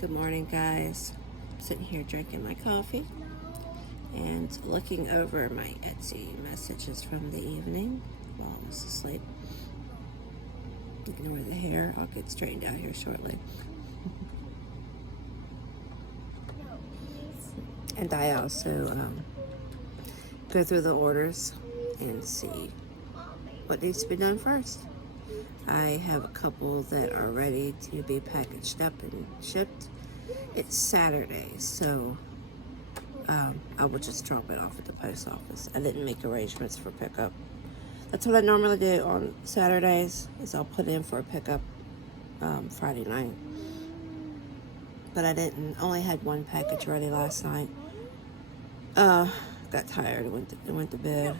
Good morning, guys. I'm sitting here drinking my coffee and looking over my Etsy messages from the evening while I was asleep. Ignore the hair. I'll get straightened out here shortly. And I also go through the orders and see what needs to be done first. I have a couple that are ready to be packaged up and shipped. It's Saturday, so I will just drop it off at the post office. I didn't make arrangements for pickup. That's what I normally do on Saturdays, is I'll put in for a pickup Friday night. But I didn't. Only had one package ready last night. Got tired and went to bed.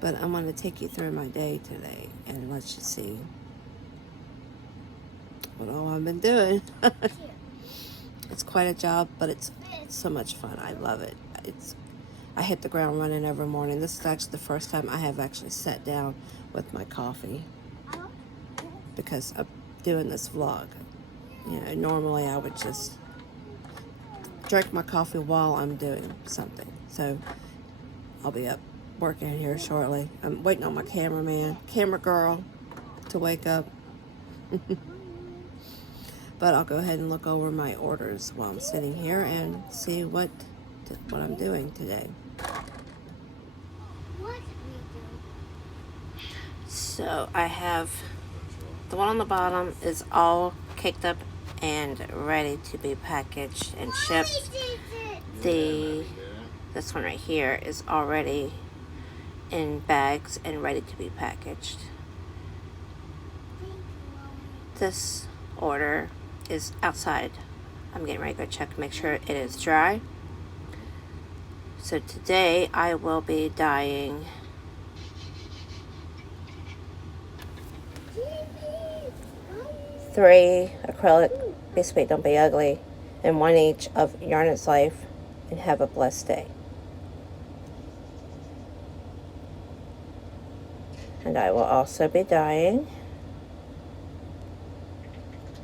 But I'm going to take you through my day today and let you see what all I've been doing. It's quite a job, but it's so much fun. I love it. I hit the ground running every morning. This is actually the first time I have actually sat down with my coffee because I'm doing this vlog. You know, normally I would just drink my coffee while I'm doing something. So I'll be up working here shortly. I'm waiting on my camera girl to wake up. But I'll go ahead and look over my orders while I'm sitting here and see what I'm doing today. So I have the one on the bottom is all caked up and ready to be packaged and shipped. This one right here is already in bags and ready to be packaged. This order is outside. I'm getting ready to go check, make sure it is dry. So today I will be dyeing three acrylic, Be Sweet Don't Be Ugly, and one each of Yarn Is Life, and have a blessed day. And I will also be dyeing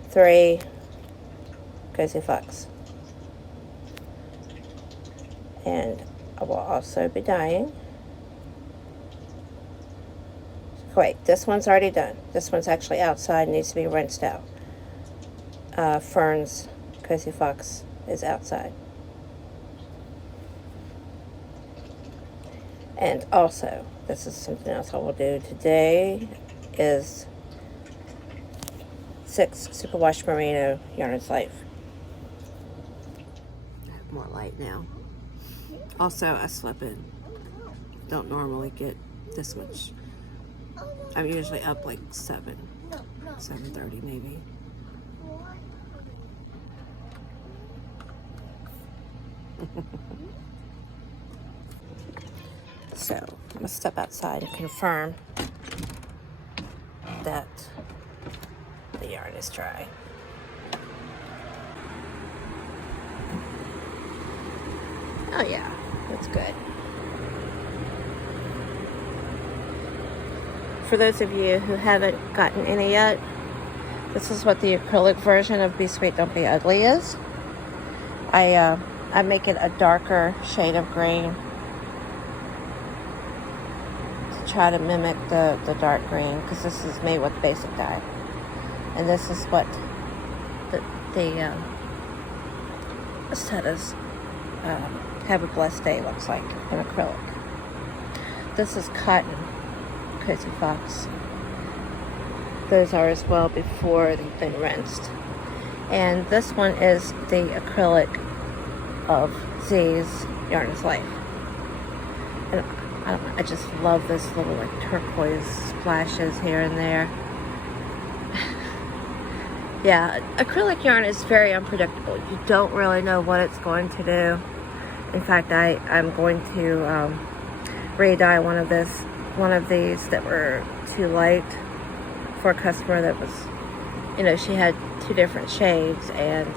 three Cozy Fox. And I will also be dyeing, wait, this one's already done. This one's actually outside, needs to be rinsed out. Fern's Cozy Fox is outside. And also, this is something else I will do today, is 6 Superwash Merino Yarn Is Life. I have more light now. Also, I slept in. Don't normally get this much. I'm usually up like 7:30 maybe. So, I'm going to step outside and confirm that the yarn is dry. Oh yeah, that's good. For those of you who haven't gotten any yet, this is what the acrylic version of Be Sweet Don't Be Ugly is. I make it a darker shade of green to try to mimic the dark green, because this is made with basic dye. And this is what the Aesthetics Have a Blessed Day looks like in acrylic. This is cotton Cozy Fox. Those are as well before they've been rinsed. And this one is the acrylic of Z's Yarn Is Life. And I don't know, I just love this little like turquoise splashes here and there. Yeah, acrylic yarn is very unpredictable. You don't really know what it's going to do. In fact, I'm going to re-dye one of these that were too light for a customer that was, you know, she had 2 different shades, and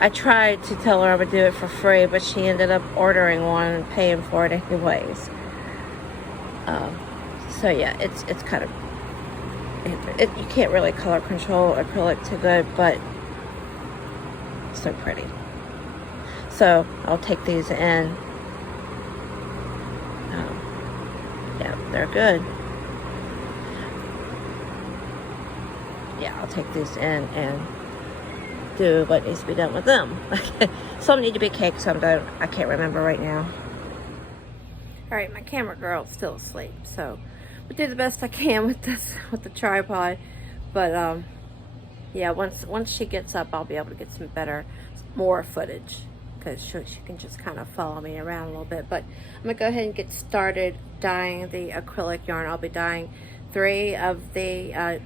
I tried to tell her I would do it for free, but she ended up ordering one and paying for it anyways. So yeah, it's kind of, you can't really color control acrylic too good, but so pretty. So I'll take these in. Yeah, they're good. Yeah, I'll take these in and do what needs to be done with them. Some need to be caked, some don't. I can't remember right now. All right, my camera girl's still asleep, so we do the best I can with this, with the tripod. But yeah, once she gets up, I'll be able to get some more footage, because she can just kind of follow me around a little bit. But I'm gonna go ahead and get started dyeing the acrylic yarn. I'll be dyeing 3 of the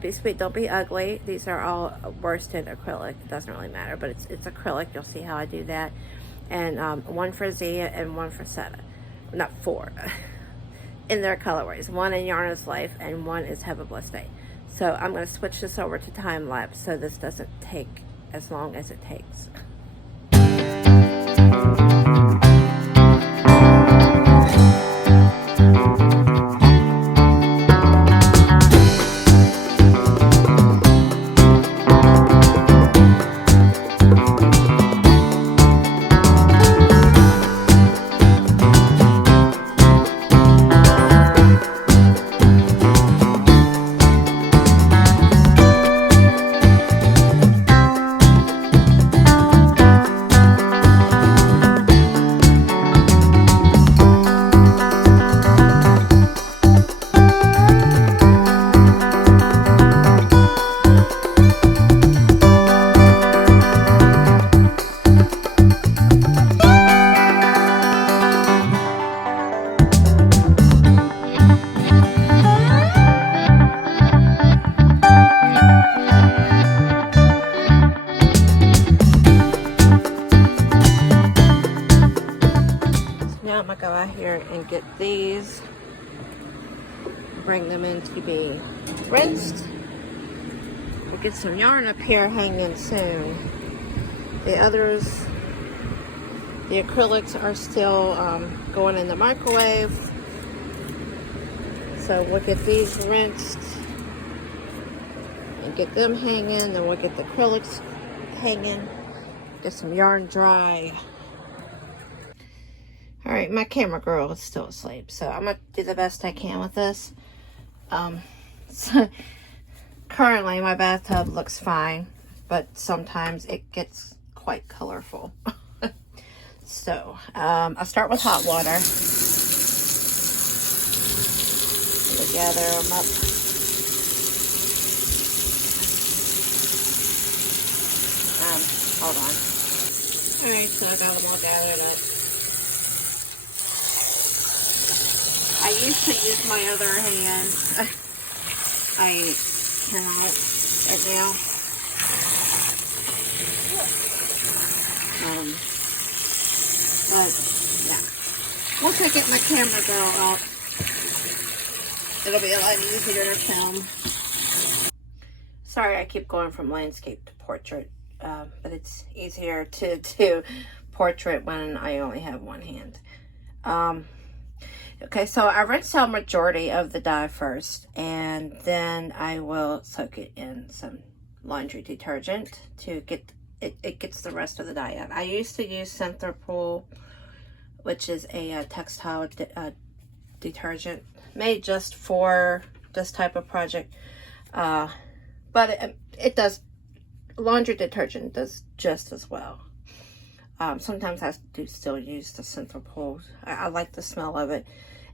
Be Sweet, Don't Be Ugly. These are all worsted acrylic. It doesn't really matter, but it's acrylic. You'll see how I do that. And 1 for Zia and 1 for Seta. Not 4. In their colorways. 1 in Yarn is Life and 1 is Have a Blessed Day. So I'm going to switch this over to time lapse so this doesn't take as long as it takes. Now I'm gonna go out here and get these, bring them in to be rinsed. We'll get some yarn up here hanging soon. The others, the acrylics are still going in the microwave. So we'll get these rinsed and get them hanging. Then we'll get the acrylics hanging, get some yarn dry. All right, my camera girl is still asleep, so I'm gonna do the best I can with this. So currently my bathtub looks fine, but sometimes it gets quite colorful. So I'll start with hot water. We'll gather them up. Hold on. All right, so I got them all gathered up. I used to use my other hand. I cannot right now. But yeah, once I get my camera girl up, it'll be a lot easier to film. Sorry, I keep going from landscape to portrait, but it's easier to do portrait when I only have one hand. Okay, so I rinsed out majority of the dye first, and then I will soak it in some laundry detergent to get it gets the rest of the dye out. I used to use Centerpool, which is a textile detergent made just for this type of project, but it does, laundry detergent does just as well. Sometimes I do still use the Centerpool. I like the smell of it.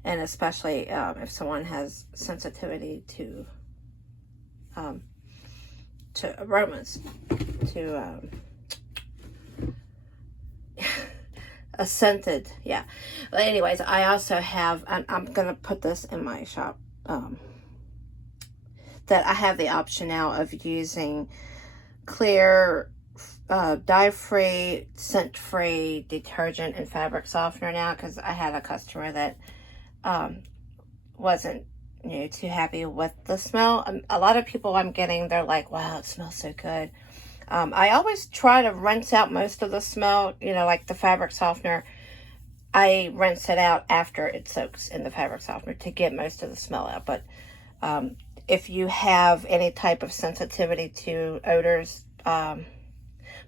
And especially if someone has sensitivity to aromas, to a scented, yeah. But anyways, I also have, I'm gonna put this in my shop, that I have the option now of using clear, dye-free, scent-free detergent and fabric softener now, because I had a customer that wasn't too happy with the smell. A lot of people I'm getting, they're like, wow, it smells so good. I always try to rinse out most of the smell, like the fabric softener. I rinse it out after it soaks in the fabric softener to get most of the smell out. But if you have any type of sensitivity to odors,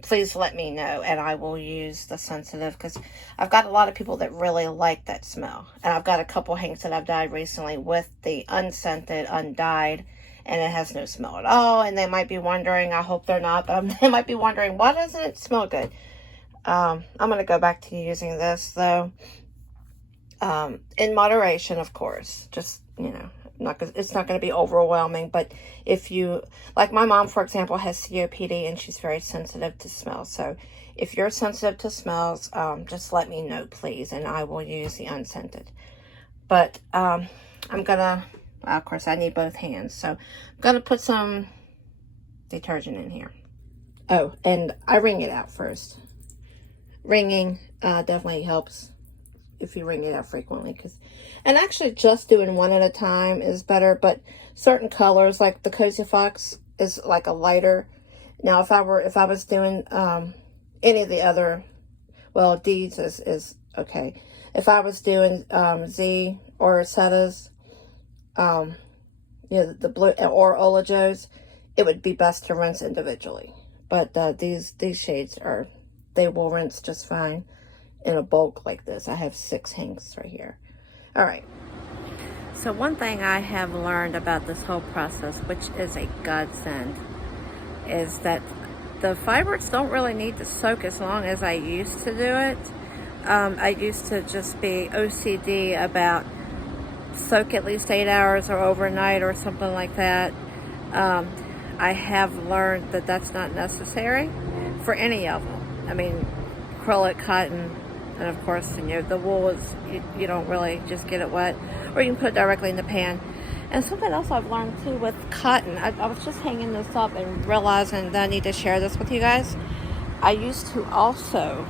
please let me know, and I will use the sensitive, because I've got a lot of people that really like that smell. And I've got a couple hanks that I've dyed recently with the unscented, undyed, and it has no smell at all. And they might be wondering, I hope they're not, but they might be wondering, why doesn't it smell good? I'm going to go back to using this, though, in moderation, of course. Just, you know, it's not going to be overwhelming. But if you, like my mom, for example, has COPD, and she's very sensitive to smells. So if you're sensitive to smells, just let me know, please, and I will use the unscented. But I'm going to, of course, I need both hands. So I'm going to put some detergent in here. Oh, and I wring it out first. Wringing definitely helps if you wring it out frequently, and actually just doing one at a time is better. But certain colors, like the Cozy Fox, is like a lighter. Now if I was doing any of the other, well, D's is okay. If I was doing Z or Setas, you know, the blue or Olajos, it would be best to rinse individually. But these shades they will rinse just fine in a bulk like this. I have 6 hanks right here. All right. So one thing I have learned about this whole process, which is a godsend, is that the fibers don't really need to soak as long as I used to do it. I used to just be OCD about soak at least 8 hours or overnight or something like that. I have learned that that's not necessary for any of them. I mean, acrylic, cotton, and of course, you know, the wool is, you don't really just get it wet, or you can put it directly in the pan. And something else I've learned too with cotton, I was just hanging this up and realizing that I need to share this with you guys. I used to also,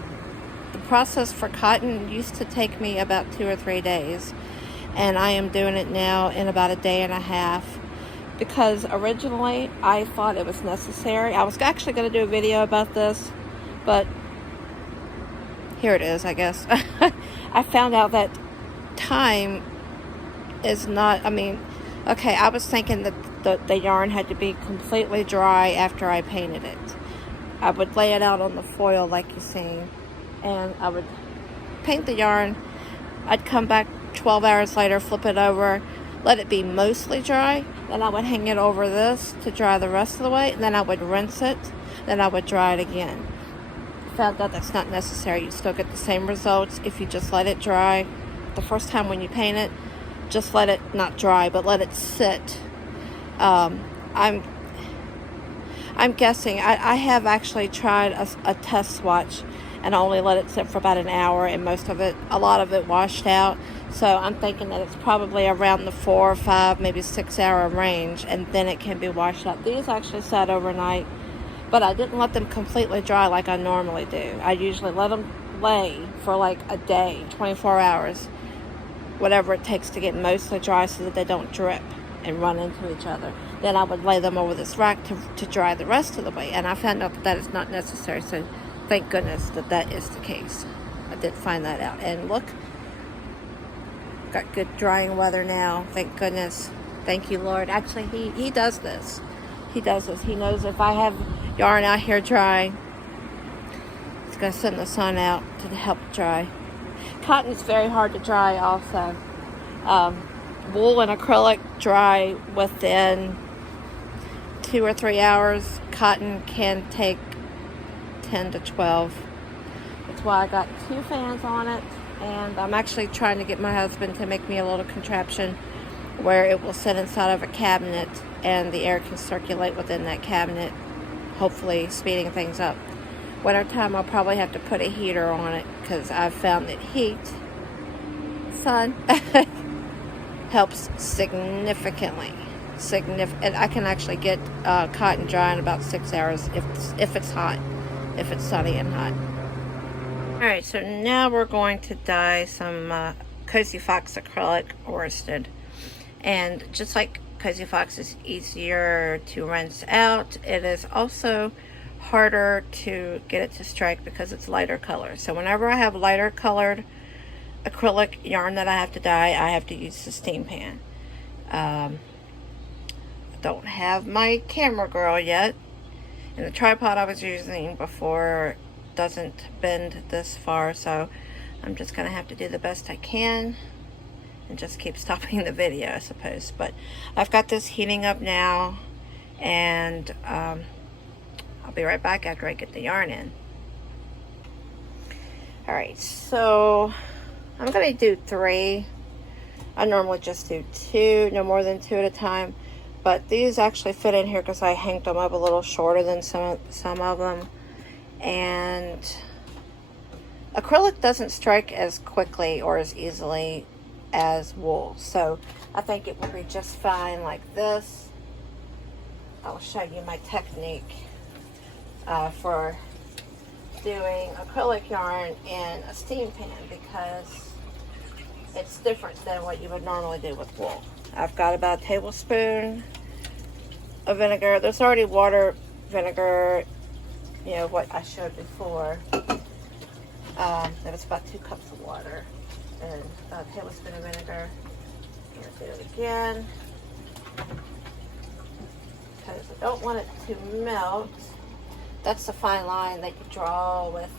the process for cotton used to take me about 2 or 3 days, and I am doing it now in about a day and a half, because originally I thought it was necessary. I was actually going to do a video about this, but here it is, I guess. I found out that time is not, I mean, okay, I was thinking that the yarn had to be completely dry after I painted it. I would lay it out on the foil like you've seen, and I would paint the yarn. I'd come back 12 hours later, flip it over, let it be mostly dry, then I would hang it over this to dry the rest of the way, and then I would rinse it, then I would dry it again. Found out that's not necessary. You still get the same results if you just let it dry. The first time when you paint it, just let it not dry, but let it sit. I'm guessing, I have actually tried a test swatch and only let it sit for about an hour, and a lot of it washed out. So I'm thinking that it's probably around the 4 or 5, maybe 6 hour range, and then it can be washed out. These actually sat overnight, but I didn't let them completely dry like I normally do. I usually let them lay for like a day, 24 hours, whatever it takes to get mostly dry so that they don't drip and run into each other. Then I would lay them over this rack to dry the rest of the way. And I found out that is not necessary, so thank goodness that is the case. I did find that out. And look, got good drying weather now, thank goodness. Thank you, Lord. Actually, he does this. He does this. He knows if I have yarn out here dry, it's going to send the sun out to help dry. Cotton is very hard to dry also. Wool and acrylic dry within 2 or 3 hours. Cotton can take 10 to 12. That's why I got 2 fans on it, and I'm actually trying to get my husband to make me a little contraption where it will sit inside of a cabinet and the air can circulate within that cabinet, hopefully speeding things up. Wintertime, I'll probably have to put a heater on it, because I've found that heat, sun, helps significantly. And I can actually get cotton dry in about 6 hours if it's hot, if it's sunny and hot. Alright, so now we're going to dye some Cozy Fox acrylic worsted. And just like Cozy Fox is easier to rinse out, it is also harder to get it to strike because it's lighter color. So whenever I have lighter colored acrylic yarn that I have to dye, I have to use the steam pan. I don't have my camera girl yet, And the tripod I was using before doesn't bend this far, so I'm just gonna have to do the best I can and just keep stopping the video, I suppose. But I've got this heating up now, and I'll be right back after I get the yarn in. Alright, so I'm gonna do 3. I normally just do 2, no more than 2 at a time. But these actually fit in here because I hanged them up a little shorter than some of them. And acrylic doesn't strike as quickly or as easily as wool. So I think it will be just fine like this. I'll show you my technique for doing acrylic yarn in a steam pan, because it's different than what you would normally do with wool. I've got about a tablespoon of vinegar. There's already water, vinegar, you know, what I showed before. There was about 2 cups of water and about a tablespoon of vinegar. I'm going to do it again because I don't want it to melt. That's the fine line that you draw with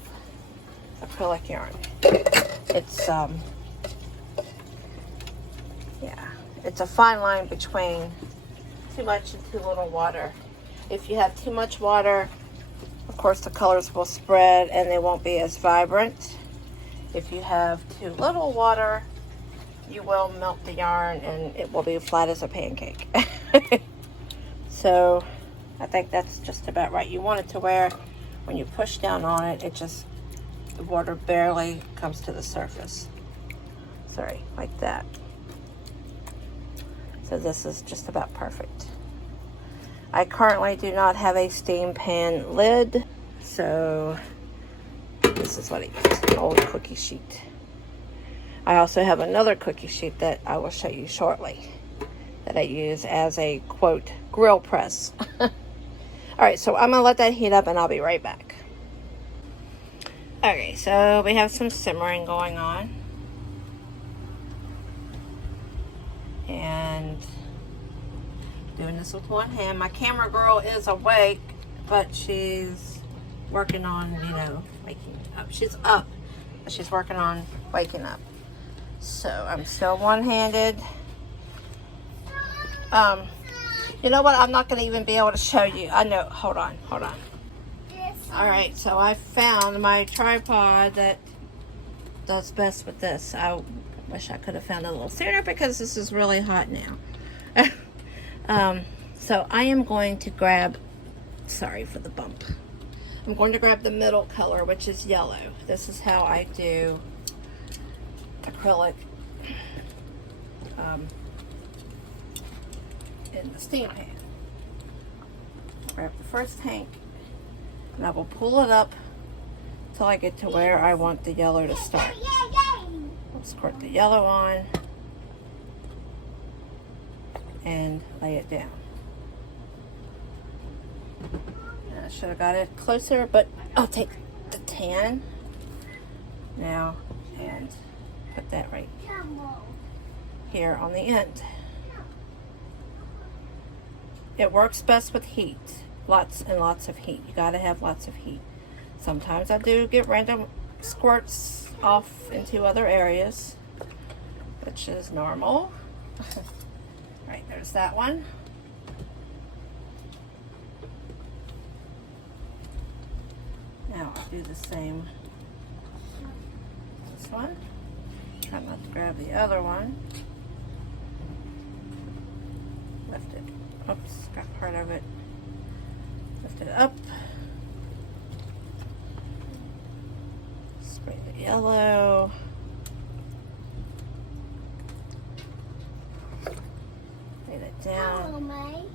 acrylic yarn. It's it's a fine line between too much and too little water. If you have too much water, of course the colors will spread and they won't be as vibrant. If you have too little water, you will melt the yarn and it will be flat as a pancake. So I think that's just about right. You want it to where when you push down on it, the water barely comes to the surface. Sorry, like that. So this is just about perfect. I currently do not have a steam pan lid, so this is what I use, an old cookie sheet. I also have another cookie sheet that I will show you shortly that I use as a, quote, grill press. All right, so I'm gonna let that heat up and I'll be right back. Okay, so we have some simmering going on. And doing this with one hand. My camera girl is awake, but she's working on, you know, waking up. She's up, but she's working on waking up. So I'm still one-handed. You know what? I'm not going to even be able to show you. I know. Hold on. All right. So I found my tripod that does best with this. I wish I could have found it a little sooner because this is really hot now. So I am going to grab, sorry for the bump. I'm going to grab the middle color, which is yellow. This is how I do acrylic in the steam pan. Grab the first tank and I will pull it up till I get to where I want the yellow to start. I'll squirt the yellow on and lay it down. And I should have got it closer, but I'll take the tan now and put that right here on the end. It works best with heat. Lots and lots of heat. You gotta have lots of heat. Sometimes I do get random squirts off into other areas, which is normal. Right, there's that one. Now I'll do the same. This one. Try not to grab the other one. Lift it. Oops, got part of it. Lift it up. Spray the yellow. Lay that down.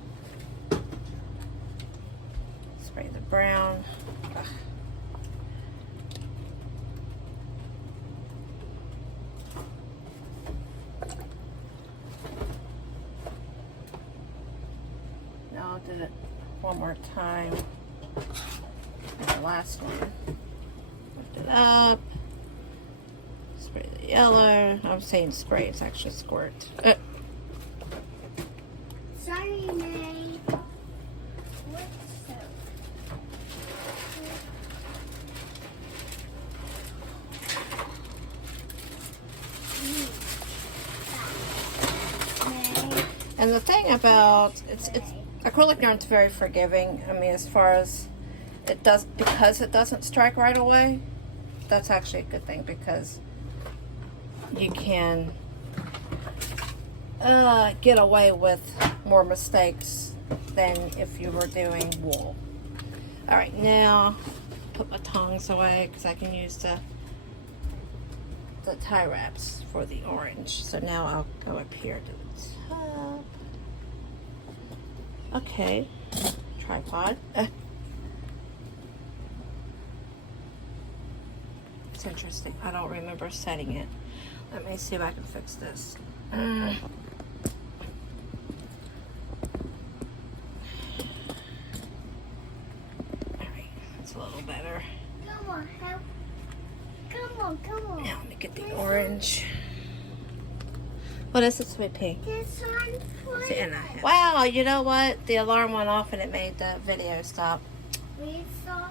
Spray the brown. Ugh. Now I'll do it one more time. And the last one. Lift it up. Spray the yellow. I'm saying spray, it's actually squirt. Sorry, May. the thing about it's acrylic yarn's very forgiving. I mean, as far as it does, because it doesn't strike right away, that's actually a good thing, because you can get away with more mistakes than if you were doing wool. All right, now put my tongs away because I can use the tie wraps for the orange. So now I'll go up here to the top. Okay, tripod. It's interesting. I don't remember setting it. Let me see if I can fix this. Alright, that's a little better. Come on, help. Come on, come on. Now let me get the orange. What is it, sweet pea? This one for See, and I have- Wow, you know what? The alarm went off and it made the video stop. we saw.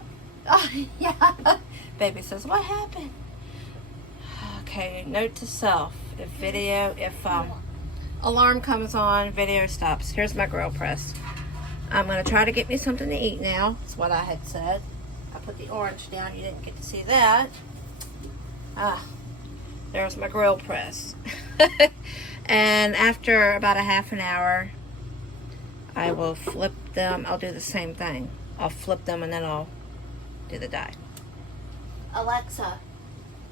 Oh, yeah. Baby says, what happened? Okay, note to self. If alarm comes on, video stops. Here's my grill press. I'm going to try to get me something to eat now. That's what I had said. I put the orange down. You didn't get to see that. There's my grill press. And after about a half an hour, I will flip them. I'll do the same thing. I'll flip them and then I'll do the dye. Alexa,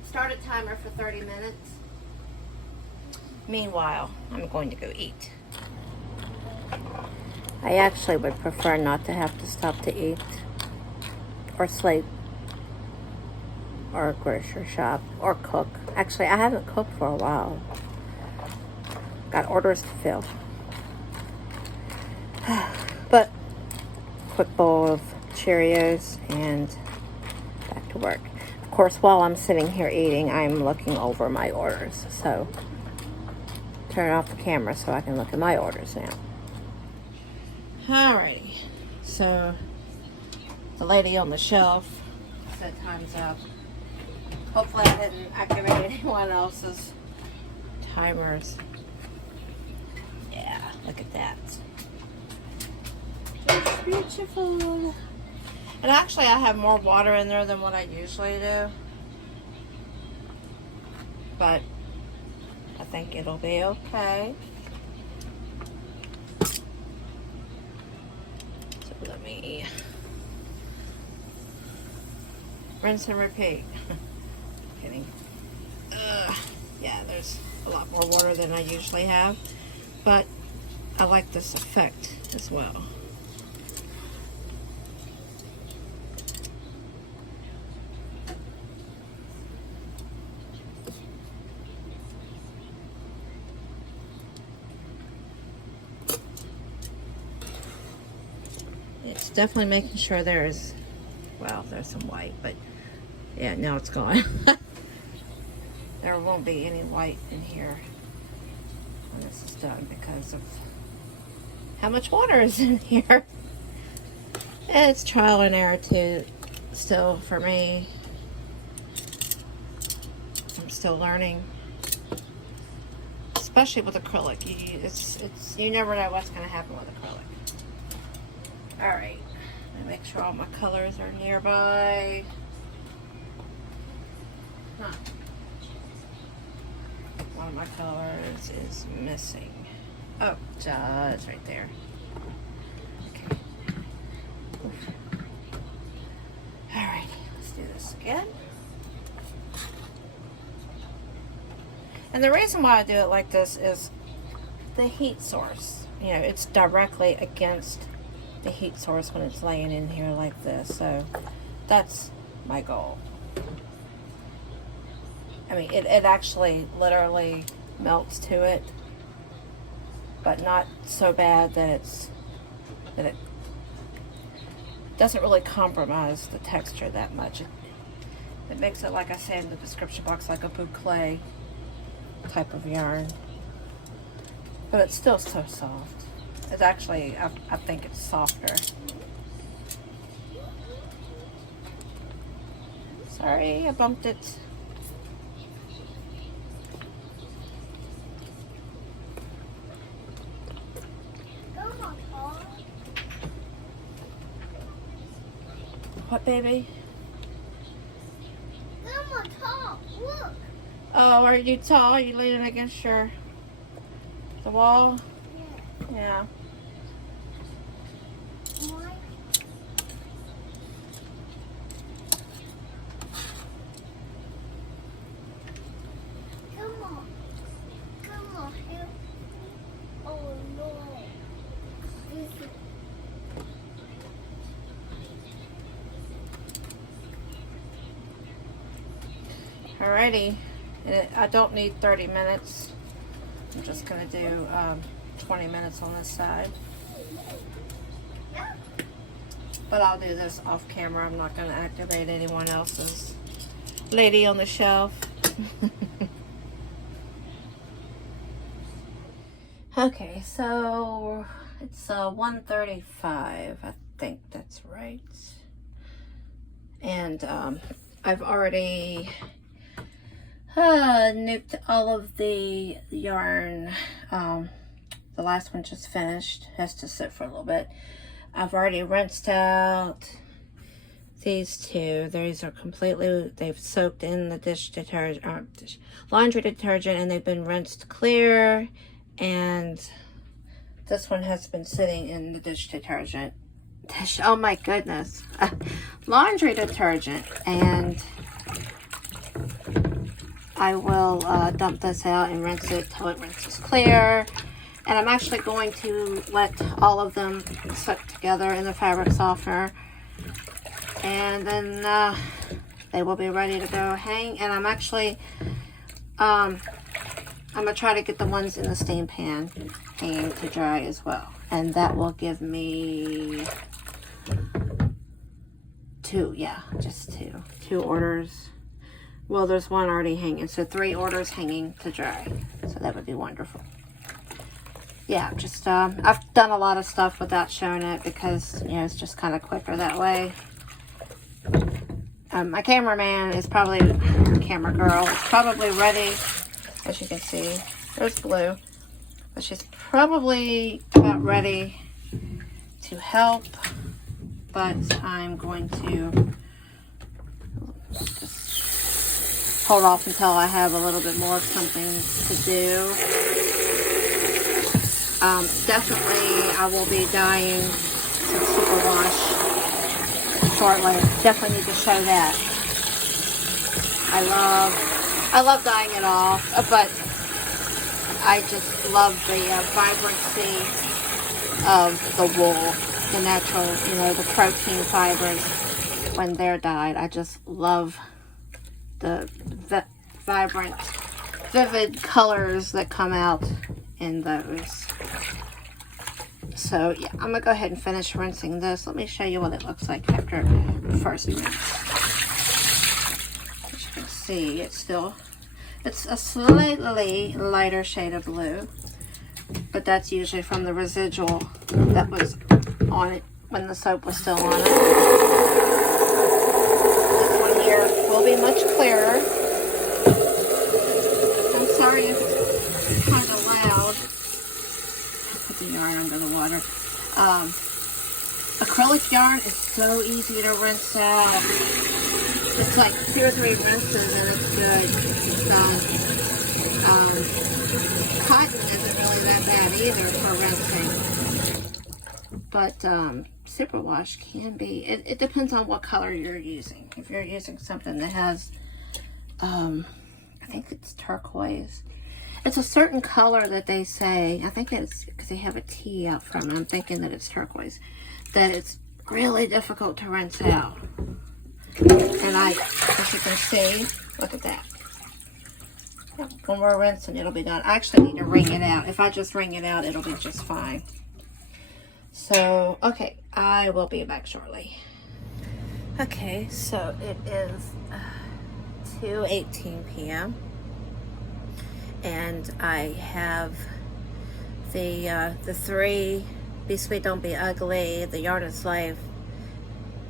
start a timer for 30 minutes. Meanwhile, I'm going to go eat. I actually would prefer not to have to stop to eat or sleep or grocery shop or cook. Actually, I haven't cooked for a while. Got orders to fill. But quick bowl of Cheerios and back to work. Of course, while I'm sitting here eating, I'm looking over my orders. So turn off the camera so I can look at my orders now. Alrighty. So the lady on the shelf said time's up. Hopefully I didn't activate anyone else's timers. Yeah, look at that. It's beautiful. And actually I have more water in there than what I usually do. But I think it'll be okay. So let me rinse and repeat. Kidding. Yeah, there's a lot more water than I usually have. But I like this effect as well. It's definitely making sure there's, well, there's some white, but yeah, now it's gone. There won't be any white in here when this is done because of how much water is in here. And it's trial and error too, still for me. I'm still learning, especially with acrylic. You never know what's going to happen with acrylic. All right, let me make sure all my colors are nearby. Huh. One of my colors is missing. Oh, it's right there. Okay. Alrighty, let's do this again. And the reason why I do it like this is the heat source. You know, it's directly against the heat source when it's laying in here like this. So that's my goal. I mean, it actually literally melts to it, but not so bad that it doesn't really compromise the texture that much. It makes it, like I said in the description box, like a boucle type of yarn, but it's still so soft. It's actually, I think it's softer. Sorry, I bumped it. What, baby? Grandma, talk. Look. Oh, are you tall? Are you leaning against the wall? Yeah. Yeah. Mike. Come on. Come on. Help. Oh no. This is Alrighty. And I don't need 30 minutes. I'm just going to do 20 minutes on this side. But I'll do this off camera. I'm not going to activate anyone else's lady on the shelf. Okay, so it's 1:35. I think that's right. And I've already nuked all of the yarn. The last one just finished. Has to sit for a little bit. I've already rinsed out these two. These are completely, they've soaked in the dish detergent, laundry detergent, and they've been rinsed clear. And this one has been sitting in the dish detergent. Oh my goodness. Laundry detergent. And I will dump this out and rinse it till it rinses clear. And I'm actually going to let all of them soak together in the fabric softener. And then they will be ready to go hang. And I'm actually, I'm going to try to get the ones in the steam pan hanging to dry as well. And that will give me just two orders. Well, there's one already hanging, so 3 orders hanging to dry. So that would be wonderful. Yeah, just I've done a lot of stuff without showing it because, you know, it's just kind of quicker that way. My cameraman is probably, camera girl is probably ready, as you can see. There's Blue, but she's probably about ready to help. But I'm going to just hold off until I have a little bit more of something to do. Definitely I will be dyeing some superwash shortly. Definitely need to show that. I love dyeing it all, but I just love the vibrancy of the wool, the natural, you know, the protein fibers when they're dyed. I just love the vibrant, vivid colors that come out in those. So yeah, I'm gonna go ahead and finish rinsing this. Let me show you what it looks like after the first rinse. As you can see, it's a slightly lighter shade of blue, but that's usually from the residual that was on it when the soap was still on it. This one here will be much clearer. I'm sorry if it's kind of loud. Put the yarn under the water. Acrylic yarn is so easy to rinse out. It's like 2 or 3 rinses and it's good. It's done. Cotton isn't really that bad either for rinsing. But superwash can be. It depends on what color you're using. If you're using something that has, I think it's turquoise. It's a certain color that they say, I think it's because they have a T out front. I'm thinking that it's turquoise. That it's really difficult to rinse out. And as you can see, look at that. When we're rinsing, it'll be done. I actually need to wring it out. If I just wring it out, it'll be just fine. So, okay, I will be back shortly. Okay, so it is 2:18 p.m. and I have the 3 Be Sweet, Don't Be Ugly, the Yarn is Life,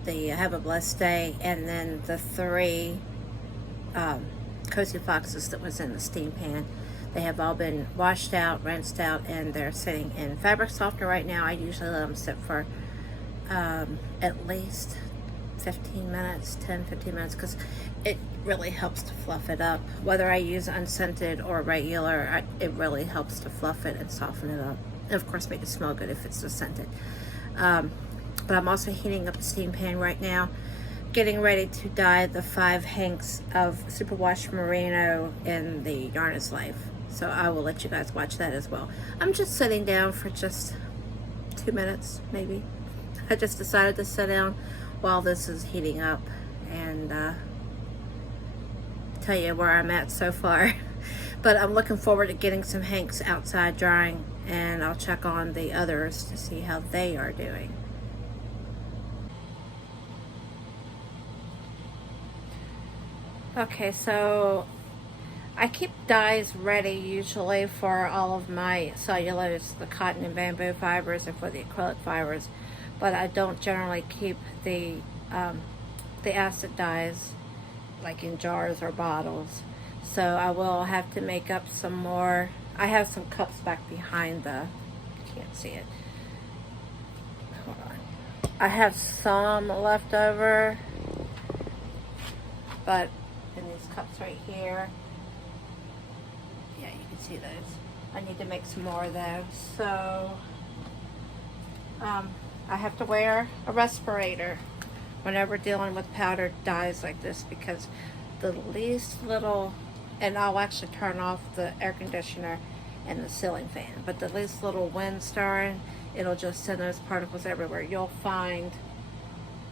the Have a Blessed Day, and then the 3 Cozy Foxes that was in the steam pan. They have all been washed out, rinsed out, and they're sitting in fabric softener right now. I usually let them sit for at least 15 minutes, 10-15 minutes, because it really helps to fluff it up. Whether I use unscented or regular, it really helps to fluff it and soften it up. And of course make it smell good if it's the scented. But I'm also heating up a steam pan right now, getting ready to dye the 5 hanks of superwash merino in the Yarn is Life. So I will let you guys watch that as well. I'm just sitting down for just 2 minutes maybe. I just decided to sit down while this is heating up and tell you where I'm at so far. But I'm looking forward to getting some hanks outside drying, and I'll check on the others to see how they are doing. Okay, so I keep dyes ready usually for all of my cellulose, the cotton and bamboo fibers, and for the acrylic fibers, but I don't generally keep the acid dyes like in jars or bottles. So I will have to make up some more. I have some cups back behind the, you can't see it. Hold on. I have some left over, but in these cups right here, yeah, you can see those. I need to make some more of those. So I have to wear a respirator whenever dealing with powdered dyes like this, because the least little, and I'll actually turn off the air conditioner and the ceiling fan, but the least little wind stirring, it'll just send those particles everywhere. You'll find,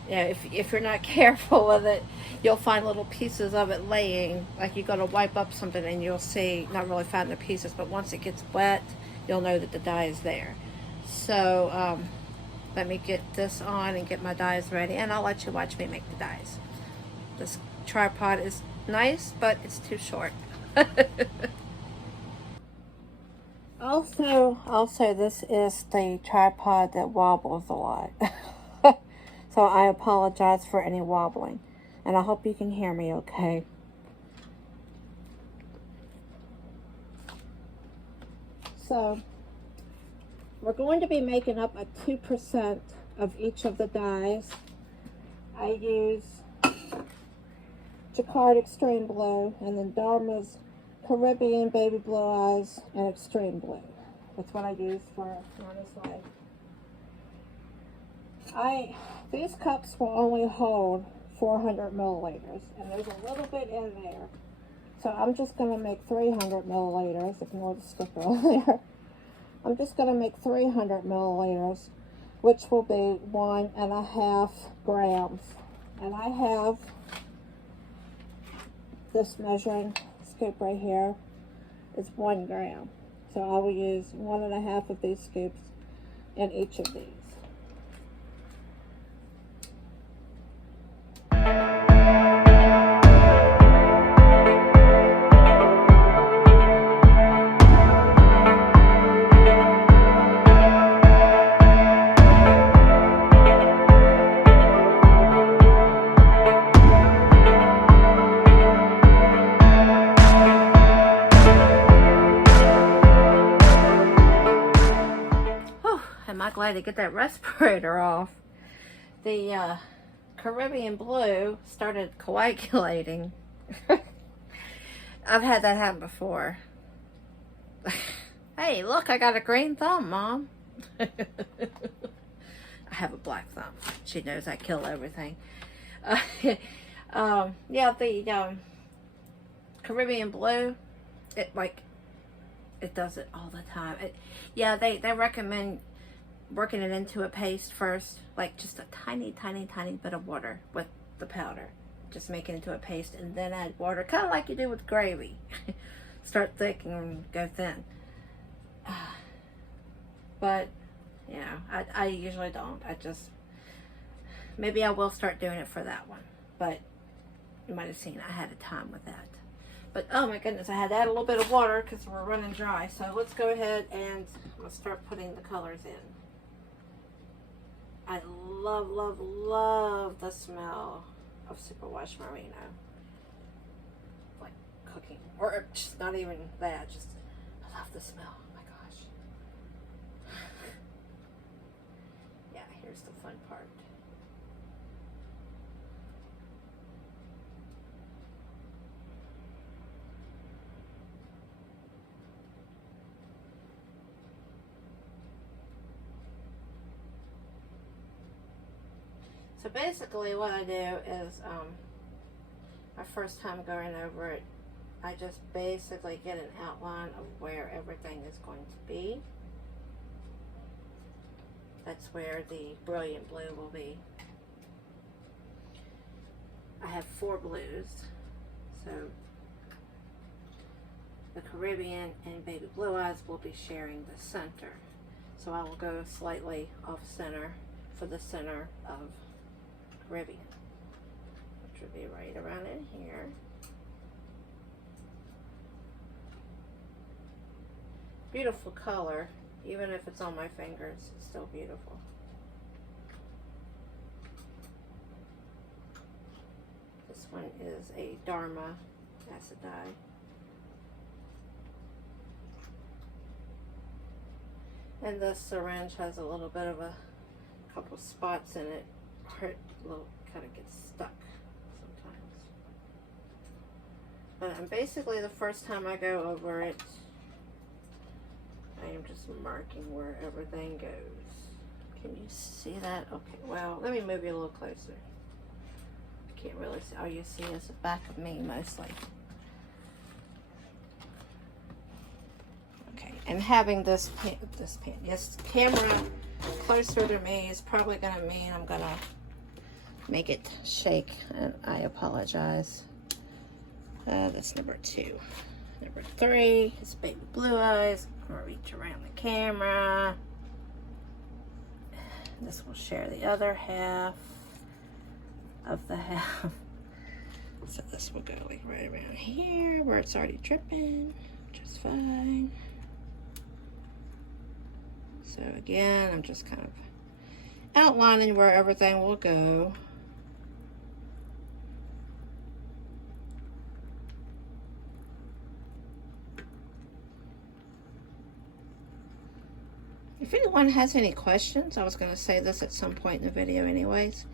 you know, if you're not careful with it, you'll find little pieces of it laying, like you go to wipe up something and you'll see, not really find the pieces, but once it gets wet, you'll know that the dye is there. So let me get this on and get my dyes ready, and I'll let you watch me make the dyes. This tripod is nice, but it's too short. Also, this is the tripod that wobbles a lot. So I apologize for any wobbling, and I hope you can hear me okay. So we're going to be making up a 2% of each of the dyes. I use Jacquard Extreme Blue, and then Dharma's Caribbean Baby Blue Eyes and Extreme Blue. That's what I use for Honest Life. These cups will only hold 400 milliliters, and there's a little bit in there. So I'm just going to make 300 milliliters, ignore the sticker there. I'm just going to make 300 milliliters, which will be 1.5 grams. And I have this measuring scoop right here. It's 1 gram. So I will use 1.5 of these scoops in each of these. Am I glad to get that respirator off. The Caribbean Blue started coagulating. I've had that happen before. Hey, look, I got a green thumb, Mom. I have a black thumb. She knows I kill everything. Yeah, the Caribbean Blue, it does it all the time. Yeah, they recommend working it into a paste first, like just a tiny bit of water with the powder. Just make it into a paste and then add water, kind of like you do with gravy. Start thick and go thin. But, you know, I usually don't. Maybe I will start doing it for that one. But you might have seen I had a time with that. But, oh my goodness, I had to add a little bit of water because we're running dry. So let's go ahead and let's start putting the colors in. I love the smell of superwash merino. Like cooking, or just not even that, just I love the smell. Oh my gosh. Yeah, here's the fun part. So basically what I do is, my first time going over it, I just basically get an outline of where everything is going to be. That's where the brilliant blue will be. I have 4 blues, so the Caribbean and Baby Blue Eyes will be sharing the center. So I will go slightly off center for the center of Caribbean, which would be right around in here. Beautiful color, even if it's on my fingers, it's still beautiful. This one is a Dharma acid dye. And this syringe has a little bit of a couple spots in it where it kind of gets stuck sometimes. But basically the first time I go over it, I am just marking where everything goes. Can you see that? Okay, well, let me move you a little closer. I can't really see. All you see is the back of me mostly. Okay, and having this camera closer to me is probably going to mean I'm going to make it shake, and I apologize. That's number 2. Number 3 is Baby Blue Eyes. I'm going to reach around the camera. This will share the other half of the half. So this will go like right around here where it's already dripping, which is fine. So again, I'm just kind of outlining where everything will go. If anyone has any questions, I was going to say this at some point in the video anyways,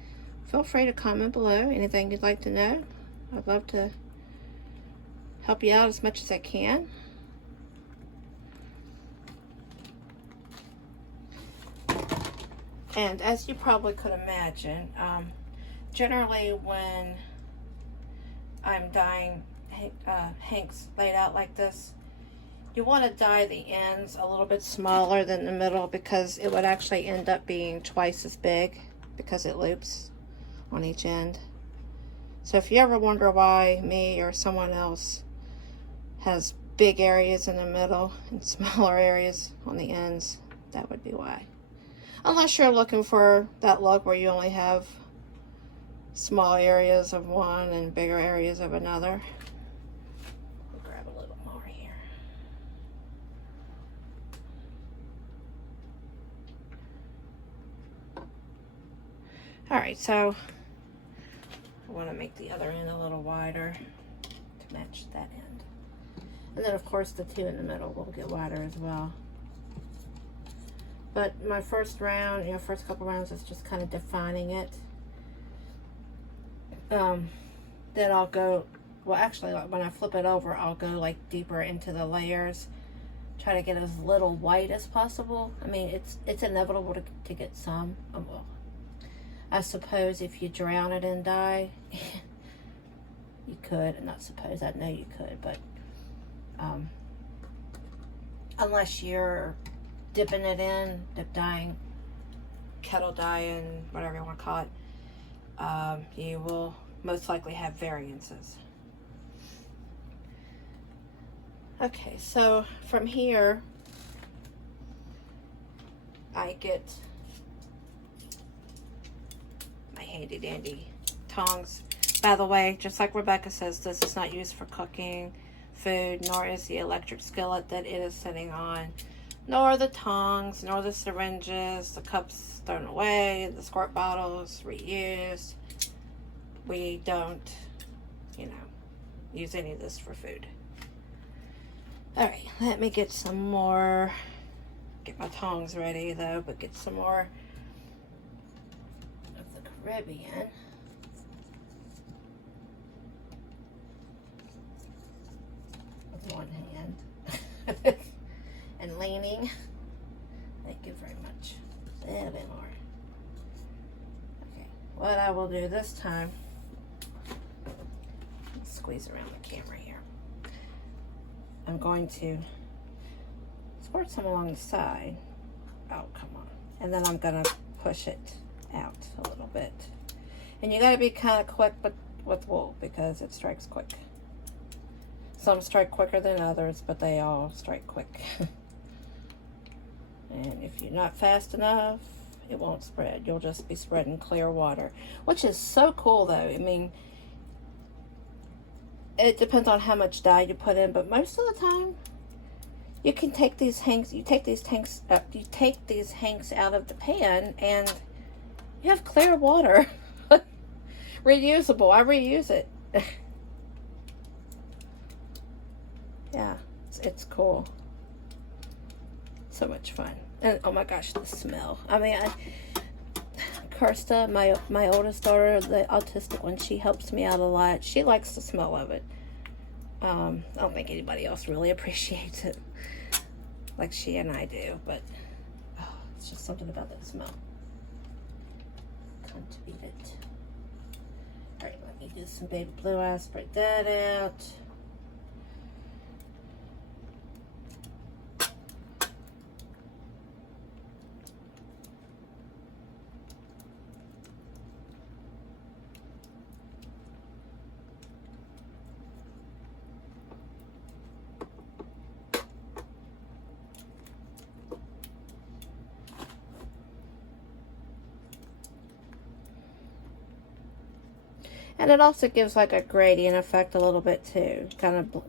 feel free to comment below. Anything you'd like to know, I'd love to help you out as much as I can. And as you probably could imagine, generally when I'm dyeing hanks laid out like this, you want to dye the ends a little bit smaller than the middle, because it would actually end up being twice as big because it loops on each end. So if you ever wonder why me or someone else has big areas in the middle and smaller areas on the ends, that would be why. Unless you're looking for that look where you only have small areas of one and bigger areas of another. I'll grab a little more here. Alright, so I want to make the other end a little wider to match that end. And then of course the 2 in the middle will get wider as well. But my first round, first couple rounds is just kind of defining it. Then I'll go, well actually when I flip it over, I'll go like deeper into the layers. Try to get as little white as possible. I mean, it's inevitable to get some. Well, I suppose if you drown it in dye, you could. Not suppose, I know you could, but unless you're dipping it in, dyeing, kettle dyeing, whatever you want to call it, you will most likely have variances. Okay, so from here, I get my handy dandy tongs. By the way, just like Rebecca says, this is not used for cooking food, nor is the electric skillet that it is sitting on, nor the tongs, nor the syringes, the cups thrown away, the squirt bottles reused. We don't, use any of this for food. Alright, let me get some more, get my tongs ready though, but get some more of the Caribbean. With one hand. And leaning. Thank you very much. A little bit more. Okay, what will do this time, squeeze around the camera here. I'm going to squirt some along the side. Oh, come on. And then I'm gonna push it out a little bit. And you gotta be kind of quick with wool because it strikes quick. Some strike quicker than others, but they all strike quick. And if you're not fast enough, it won't spread. You'll just be spreading clear water, which is so cool though. I mean, it depends on how much dye you put in, but most of the time you can take these hanks, you take these hanks out of the pan and you have clear water. Reusable. I reuse it. Yeah, it's cool. So much fun. And oh my gosh, the smell. I mean, Kirsta, my oldest daughter, the autistic one, she helps me out a lot. She likes the smell of it. I don't think anybody else really appreciates it like she and I do, but oh, it's just something about that smell. Can't beat it. All right, let me do some baby blue eyes, spread that out. And it also gives like a gradient effect a little bit too. Kind of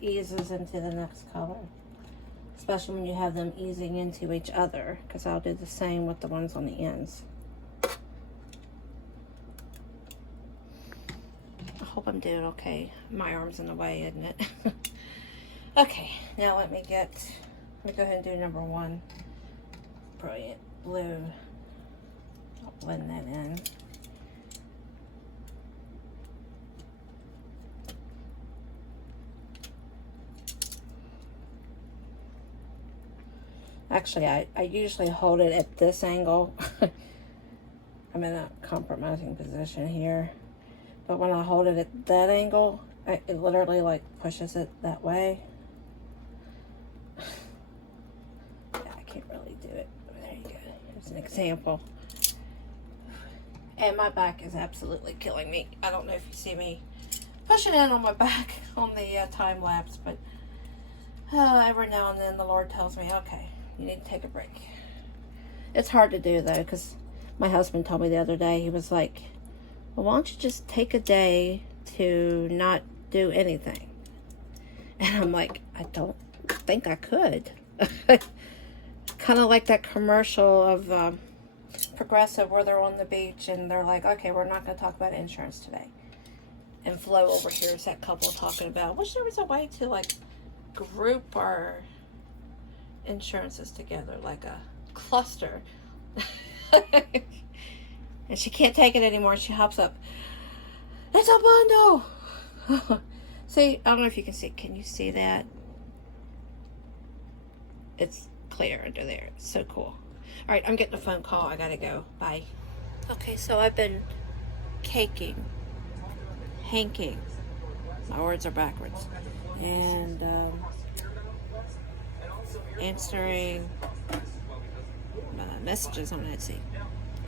eases into the next color. Especially when you have them easing into each other. Because I'll do the same with the ones on the ends. I hope I'm doing okay. My arm's in the way, isn't it? Okay, now let me go ahead and do number 1. Brilliant blue. I'll blend that in. Actually, I usually hold it at this angle. I'm in a compromising position here. But when I hold it at that angle, it literally like pushes it that way. Yeah, I can't really do it. There you go. Here's an example. And my back is absolutely killing me. I don't know if you see me pushing in on my back on the time lapse, but every now and then the Lord tells me, okay, you need to take a break. It's hard to do though, because my husband told me the other day, he was like, well, why don't you just take a day to not do anything? And I'm like, I don't think I could. Kind of like that commercial of Progressive where they're on the beach and they're like, okay, we're not going to talk about insurance today. And Flo over here is that couple talking about, wish there was a way to like group our insurances together like a cluster. And she can't take it anymore. She hops up. It's a bundle. See, I don't know if you can see. Can you see that? It's clear under there. It's so cool. All right, I'm getting a phone call. I gotta go. Bye. Okay, so I've been hanking. My words are backwards. And answering messages on Etsy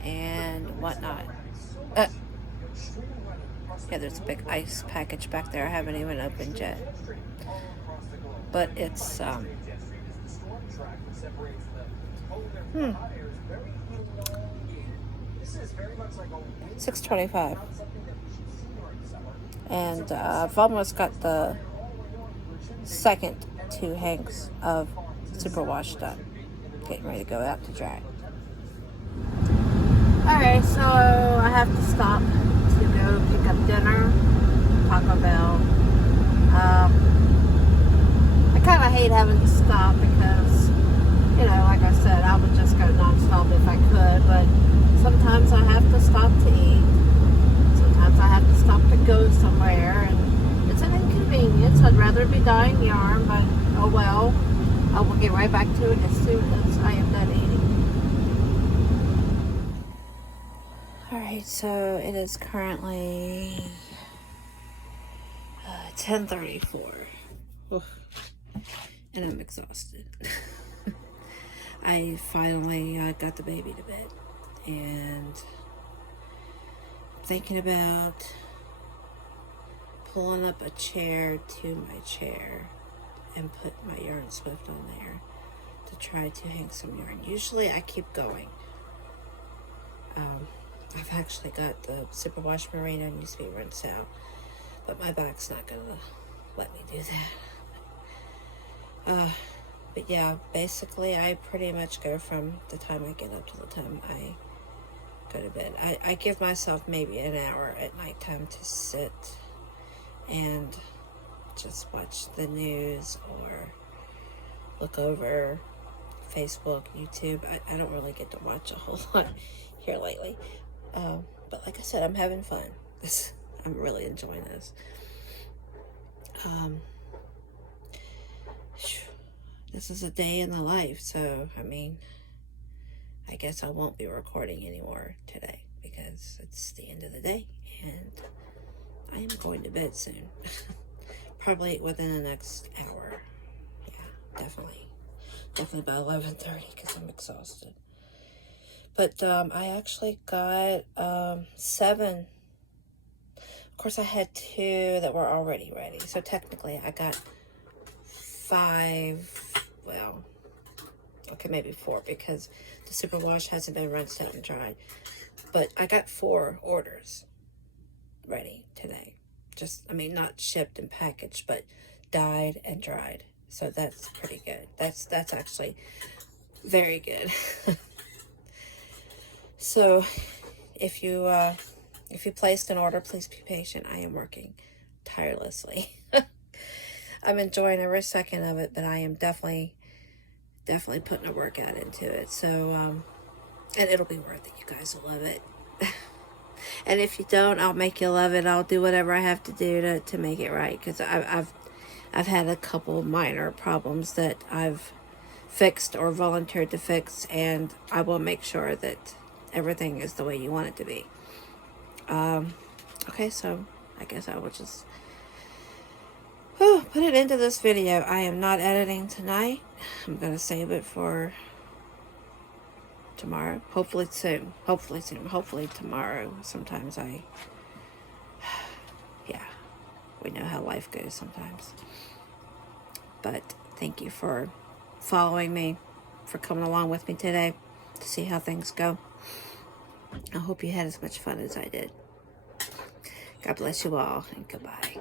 and whatnot. Yeah, there's a big ice package back there I haven't even opened yet. But it's $6.25. And I've almost got the second 2 hanks of superwash done. Getting ready to go out to dry. Alright, so I have to stop to go pick up dinner. Taco Bell. I kind of hate having to stop because, you know, like I said, I would just go non-stop if I could, but sometimes I have to stop to eat. Sometimes I have to stop to go somewhere, and it's an inconvenience. I'd rather be dyeing yarn, but oh well. I will get right back to it as soon as I am done eating. Alright, Alright, so it is currently 10:34. And I'm exhausted. I finally got the baby to bed, and thinking about pulling up a chair to my chair and put my yarn swift on there to try to hang some yarn. Usually I keep going. I've actually got the superwash merino needs to be rinsed out, but my back's not gonna let me do that. But yeah, basically I pretty much go from the time I get up to the time I go to bed. I give myself maybe an hour at nighttime to sit and just watch the news or look over Facebook, YouTube. I don't really get to watch a whole lot here lately. But like I said, I'm having fun. I'm really enjoying this. This is a day in the life, so I mean, I guess I won't be recording anymore today because it's the end of the day and I am going to bed soon. Probably within the next hour. Yeah, definitely by 11:30 because I'm exhausted. But I actually got 7. Of course, I had 2 that were already ready. So technically, I got 5. Well, okay, maybe 4 because the superwash hasn't been rinsed out and dried. But I got 4 orders ready today. Just, I mean, not shipped and packaged, but dyed and dried. So that's pretty good. That's actually very good. So if you placed an order, please be patient. I am working tirelessly. I'm enjoying every second of it, but I am definitely putting a workout into it. So and it'll be worth it. You guys will love it. And if you don't, I'll make you love it. I'll do whatever I have to do to make it right, because I've had a couple minor problems that I've fixed or volunteered to fix, and I will make sure that everything is the way you want it to be. Okay, so I guess I will just put it into this video. I am not editing tonight. I'm going to save it for tomorrow. Hopefully soon. Hopefully tomorrow. Sometimes yeah, we know how life goes sometimes. But thank you for following me, for coming along with me today to see how things go. I hope you had as much fun as I did. God bless you all, and goodbye.